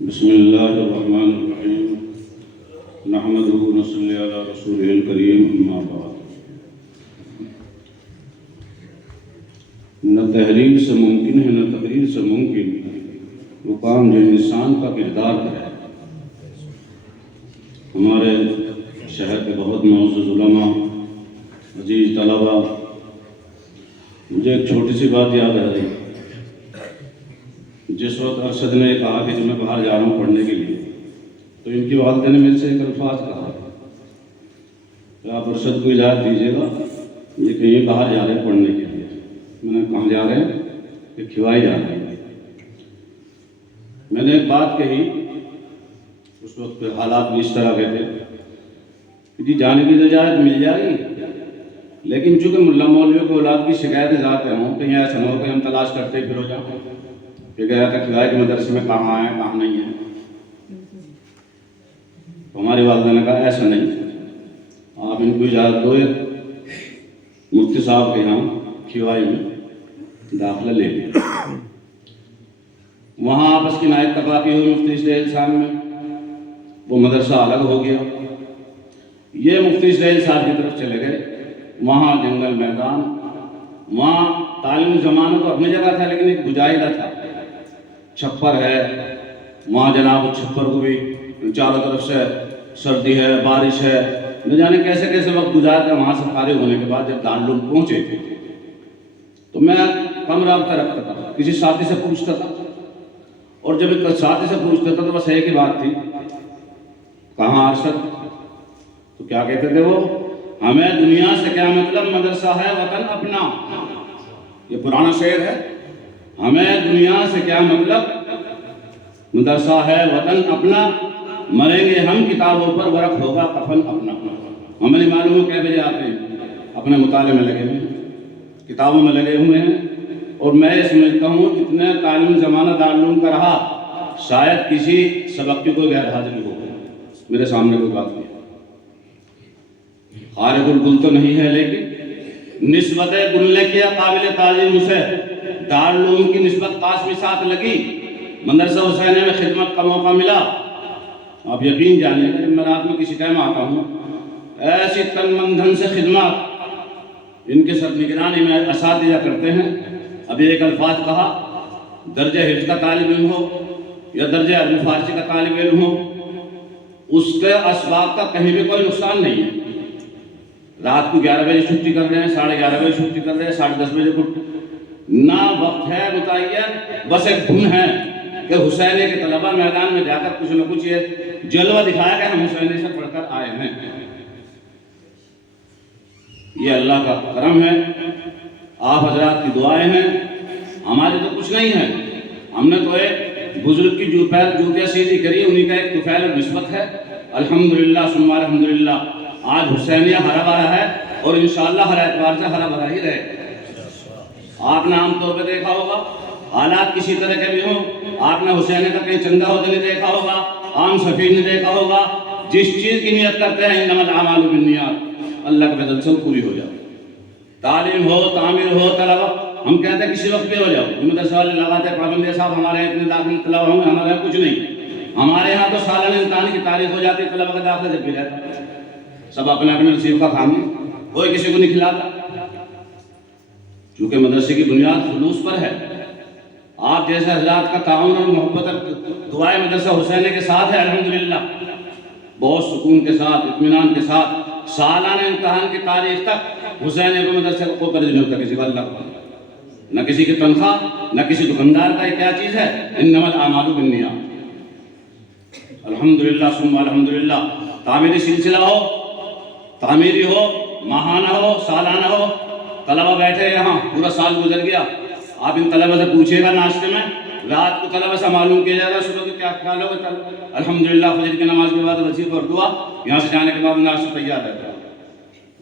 بسم اللہ الرحمن الرحیم نحمدہ ونصلی علی رسولہ الکریم اما بعد۔ نہ تحریر سے ممکن ہے نہ تقریر سے ممکن وہ کام جو انسان کا کردار ہے۔ ہمارے شہر کے بہت معزز علماء، عزیز طلباء، مجھے ایک چھوٹی سی بات یاد آ رہی۔ جس وقت ارشد نے کہا کہ میں باہر جا رہا ہوں پڑھنے کے لیے، تو ان کی والدہ نے میرے سے ایک الفاظ کہا کہ آپ ارشد کو اجازت دیجیے گا، یہ کہیں باہر جا رہے ہیں پڑھنے کے لیے۔ میں نے کہاں جا رہے ہیں؟ کہ کھوائی جا رہے ہیں۔ میں نے ایک بات کہی، اس وقت پہ حالات بھی اس طرح کے تھے کہ جی جانے کی اجازت مل جائے گی، لیکن چونکہ ملا مولوی کو اولاد کی شکایتیں ذات ہوں، کہیں ایسا نہ ہو کہ ہم تلاش کرتے پھر ہو جاؤں کہ گیا تھا کھوائی کے مدرسے میں کہاں آئے کہاں نہیں ہے۔ تو ہماری والدہ نے کہا ایسا نہیں، آپ ان کو اجازت دو، مفتی صاحب کے یہاں کھوائی میں داخلہ لے لیا۔ وہاں آپس کی نائب تفاقی ہوئی مفتی سہیل صاحب میں، وہ مدرسہ الگ ہو گیا۔ یہ مفتی سہیل صاحب کی طرف چلے گئے، وہاں جنگل میدان، وہاں تعلیم زمانہ تو اپنی جگہ تھا لیکن ایک گجائیدہ تھا، چھپر ہے وہاں جناب، چھپر کو بھی چاروں طرف سے سردی ہے، بارش ہے، نہ جانے کیسے کیسے وقت گزارتے۔ وہاں سے فارغ ہونے کے بعد جب دارالعلوم پہنچے تو میں کم رابطہ رکھتا تھا، کسی ساتھی سے پوچھتا تھا، اور جب ایک ساتھی سے پوچھتا تھا تو بس ایک ہی بات تھی، کہاں ارشد؟ تو کیا کہتے تھے وہ؟ ہمیں دنیا سے کیا مطلب، مدرسہ ہے وطن اپنا۔ یہ پرانا شعر ہے، ہمیں دنیا سے کیا مطلب، مدرسہ ہے وطن اپنا، مریں گے ہم کتابوں پر، ورق ہوگا کفن اپنا۔ ہمیں نہیں معلوم کیا بجے آتے ہیں، اپنے مطالعے میں لگے ہوئے ہیں، کتابوں میں لگے ہوئے ہیں، اور میں یہ سمجھتا ہوں اتنے تعلیم زمانہ دارالعلوم کا رہا، شاید کسی سبق کی کوئی غیر حاضری ہو، میرے سامنے کوئی بات نہیں، خارق الگل تو نہیں ہے، لیکن نسبت گلنے کیا قابل تعظیم اسے، دارالعلوم کی نسبت قاسمی ساتھ لگی، مدرسہ حسینیہ میں خدمت کا موقع ملا۔ آپ یقین جانیں کہ میں رات میں کسی ٹائم آتا ہوں، ایسی تن من دھن سے خدمات ان کے ساتھ نگرانی میں اساتذہ کرتے ہیں۔ ابھی ایک الفاظ کہا، درجہ حفظ کا طالب علم ہو یا درجہ عربی فارسی کا طالب علم ہو، اس کے اسباب کا کہیں بھی کوئی نقصان نہیں ہے۔ رات کو 11 بجے چھٹی کر رہے ہیں، 11:30 بجے چھٹی کر رہے ہیں، 10:30 بجے نہ وقت ہے متعین، بس ایک دھن ہے کہ حسینیہ کے طلبہ میدان میں جا کر کچھ نہ کچھ یہ جلوہ دکھایا کہ ہم حسینیہ سے پڑھ کر آئے ہیں۔ یہ اللہ کا کرم ہے، آپ حضرات کی دعائیں ہیں، ہماری تو کچھ نہیں ہے۔ ہم نے تو ایک بزرگ کی جوتیاں سیدھی کری، انہی کا ایک طفیل اور نسبت ہے۔ الحمدللہ ثم الحمدللہ، آج حسینیہ ہرا بھرا ہے اور انشاءاللہ ہر اعتبار سے ہرا بھرا ہی رہے۔ آپ نے عام طور پہ دیکھا ہوگا، حالات کسی طرح کے بھی ہوں، آپ نے حسینیہ کا کہیں چندہ ہوتے نہیں دیکھا ہوگا، عام سفیر نے دیکھا ہوگا، جس چیز کی نیت کرتے ہیں انما الاعمال بالنیات، اللہ کے فضل سے پوری ہو جائے۔ تعلیم ہو، تعمیر ہو، طلبہ، ہم کہتے ہیں کسی وقت بھی ہو جاؤ، مدرسہ والے لگاتے ہیں پابندی صاحب ہمارے اتنے داخل طلبہ ہوں گے، ہمارے یہاں کچھ نہیں۔ ہمارے یہاں تو سالانہ امتحان کی تاریخ ہو جاتی ہے، طلبہ کا داخلہ جب بھی رہتا ہے، سب اپنے اپنے نصیب کا کام ہے، کوئی کسی کو نہیں کھلاتا، چونکہ مدرسے کی بنیاد خلوص پر ہے۔ آپ جیسے حضرات کا تعاون اور محبت اور دعائیں مدرسہ حسینیہ کے ساتھ ہے، الحمدللہ بہت سکون کے ساتھ، اطمینان کے ساتھ، سالانہ امتحان کی تاریخ تک حسینیہ کو مدرسے کو کوئی قرض نہیں ہوتا کسی کو، اللہ کو، نہ کسی کی تنخواہ، نہ کسی دکاندار کا۔ یہ کیا چیز ہے؟ انما الاعمال بالنیات۔ الحمدللہ ثم الحمدللہ، تعمیری سلسلہ ہو، تعمیری ہو، ماہانہ ہو، سالانہ ہو، طلبہ بیٹھے یہاں، پورا سال گزر گیا، آپ ان طلبہ سے پوچھئے گا ناشتے میں، رات کو طلبہ سے معلوم کیا جائے گا صبح کے کیا خیال ہوگا۔ الحمدللہ فجر کی نماز کے بعد وظیفہ اور دعا، یہاں سے جانے کے بعد ناشتہ تیار رہتا ہے۔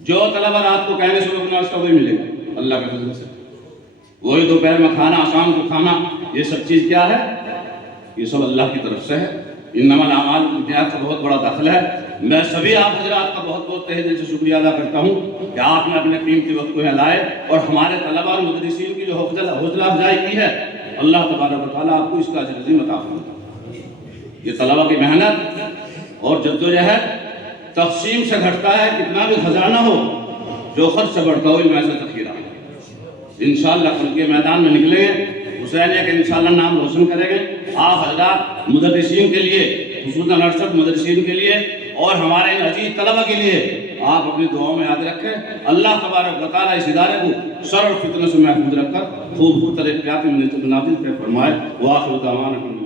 جو طلبہ رات کو کہنے صبح کو ناشتہ وہی ملے گا اللہ کے فضل سے، وہی دوپہر میں کھانا، شام کو کھانا، یہ سب چیز کیا ہے؟ یہ سب اللہ کی طرف سے ہے۔ انما الاعمال بالنیات کا بہت بڑا دخل ہے۔ میں سبھی آپ حضرات کا بہت بہت تہہ دل سے شکریہ ادا کرتا ہوں کہ آپ نے اپنے قیمتی وقت کو یہاں لائے اور ہمارے طلبہ اور مدرسین کی جو حوصلہ افزائی کی ہے، اللہ تبارک و تعالیٰ آپ کو اس کا اجر عظیم عطا فرمائے۔ یہ طلبہ کی محنت اور جدوجہد تقسیم سے گھٹتا ہے، کتنا بھی خزانہ ہو جو خرچ سے بڑھتا ہو علم ایسا ذخیرہ۔ انشاءاللہ کل کے میدان میں نکلیں گے، حسینیہ کے انشاءاللہ نام روشن کریں گے۔ آپ حضرات مدرسین کے لیے، خصوصاً 68 مدرسین کے لیے اور ہمارے ان عزیز طلبہ کے لیے آپ اپنی دعاؤں میں یاد رکھیں۔ اللہ تبارک و تعالیٰ اس ادارے کو شر اور فتنہ سے محفوظ رکھ کر خوب ترقیاتی منزل پہ فرمائے۔ وآخر دعوانا